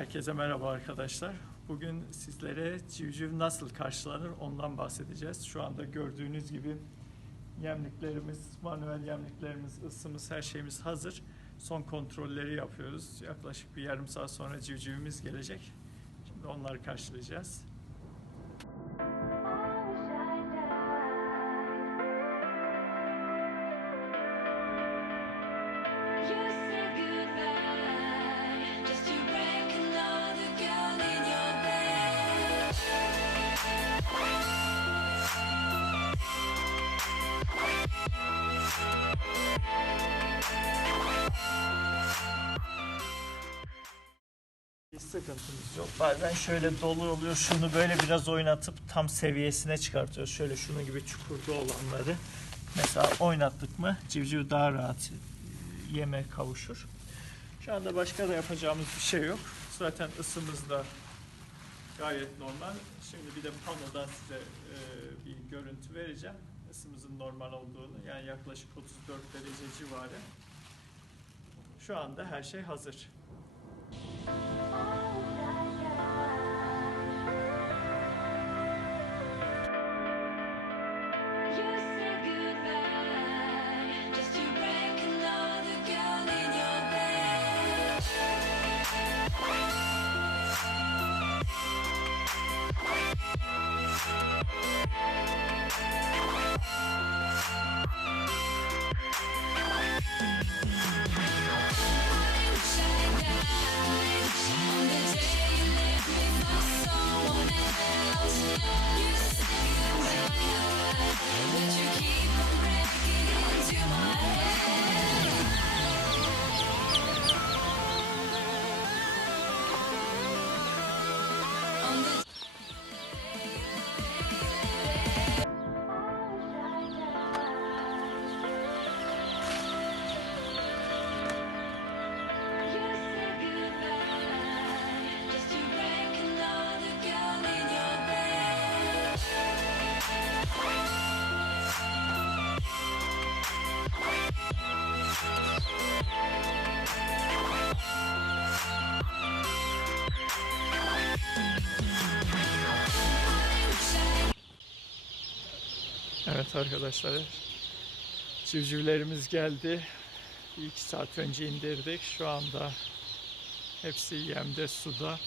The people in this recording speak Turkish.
Herkese merhaba arkadaşlar. Bugün sizlere civciv nasıl karşılanır ondan bahsedeceğiz. Şu anda gördüğünüz gibi yemliklerimiz, manuel yemliklerimiz, ısımız, her şeyimiz hazır. Son kontrolleri yapıyoruz. Yaklaşık bir yarım saat sonra civcivimiz gelecek. Şimdi onları karşılayacağız. Sıkıntımız yok. Bazen şöyle dolu oluyor. Şunu böyle biraz oynatıp tam seviyesine çıkartıyoruz. Şöyle şunun gibi çukurda olanları. Mesela oynattık mı civciv daha rahat yeme kavuşur. Şu anda başka da yapacağımız bir şey yok. Zaten ısımız da gayet normal. Şimdi bir de panodan size e, bir görüntü vereceğim. Isımızın normal olduğunu. Yani yaklaşık 34 derece civarı. Şu anda her şey hazır. Evet arkadaşlar. Civcivlerimiz geldi. Bir iki saat önce indirdik. Şu anda hepsi yemde, suda.